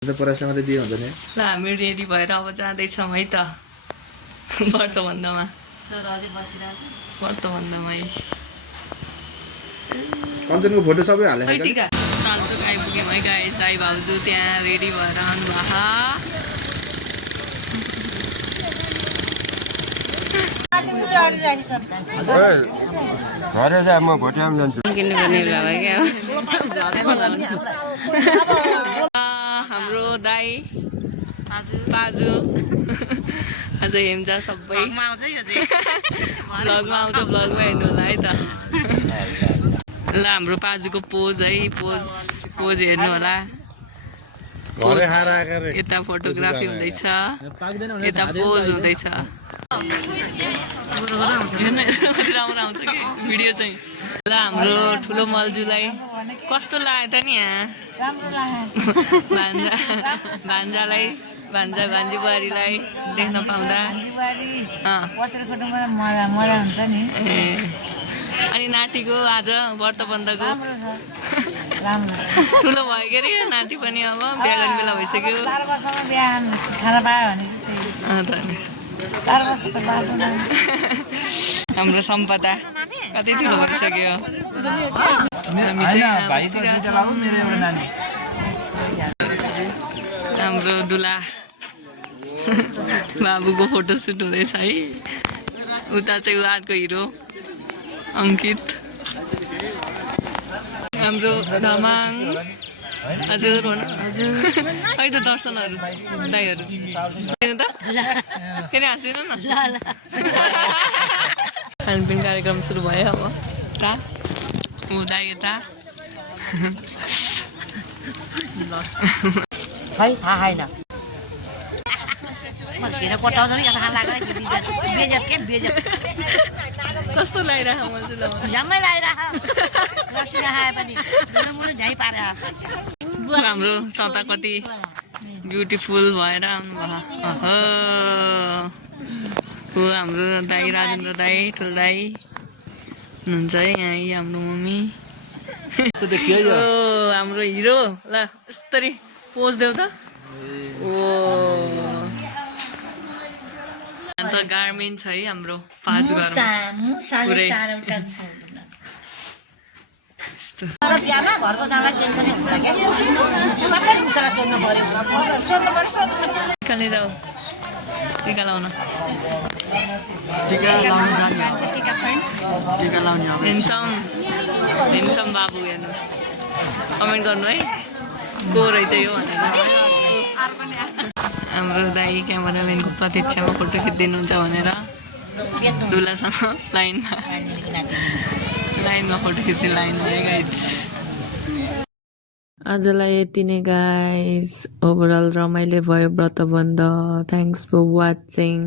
परासँग त बिहे हुन्छ नि ल हामी रेडी भएर अब जाँदैछौँ है त व्रतबन्धमा व्रतबन्धमै कञ्चनको फोटो सबै हाले सालचोक आइपुग्यौँ है गाइस दाइ भाउजू त्यहाँ रेडी भएर आउनु घरे जा म भोटियामा जान्छु किन्नुपर्ने बेला भयो क्या हाम्रो दाई बाजु आज हेम्जा सबै भ्लगमा आउँछ भ्लगमा हेर्नु होला है त ल हाम्रो बाजुको पोज है पोज हेर्नु होला यता फोटोग्राफी हुँदैछ यता पोज हुँदैछ राम्रो आउँछ कि भिडियो चाहिँ ल हाम्रो ठुलो मल्जुलाई कस्तो लाग्यो त नि यहाँ भान्जालाई भान्जी बुहारीलाई देख्न पाउँदा अनि नातिको आज व्रतबन्धको ठुलो भयो के अरे नाति पनि अब बिहा गर्ने बेला भइसक्यो हाम्रो सम्पदा कति ठुलो भइसक्यो हामी हाम्रो दुला बाबुको फोटोसुट हुँदैछ है उता चाहिँ अर्को हिरो अङ्कित हाम्रो धमाङ हजुर हो न हजुर खै त दर्शनहरू दाइहरू त फेरि हाँसिनु न खानपिन कार्यक्रम सुरु भयो अब ता दाइ यता खै थाहा छैन कस्तो लागिरहेको मैले हाम्रो सता कति ब्युटिफुल भएर आउनुभयो हाम्रो दाई राजेन्द्र दाई ठुलो दाई हुनुहुन्छ है यहाँ हाम्रो मम्मी हाम्रो हिरो ल यस्तरी पोज देऊ त ओ अन्त गार्मेन्ट छ है हाम्रो 5 घर पुरै कहिले जाऊ टिका लाउन हेन्सम बाबु हेर्नुहोस् कमेन्ट गर्नु है को रहेछ यो भनेर हाम्रो दाई क्यामेराम्यानको प्रतीक्षामा फोटो खिचिदिनुहुन्छ भनेर दुलासँग लाइनमा फोटो खिच्ने लाइनमा है गाइज आजलाई यति नै गाइज ओभरअल रमाइलो भयो व्रतबन्ध थ्याङ्क्स फर वाचिङ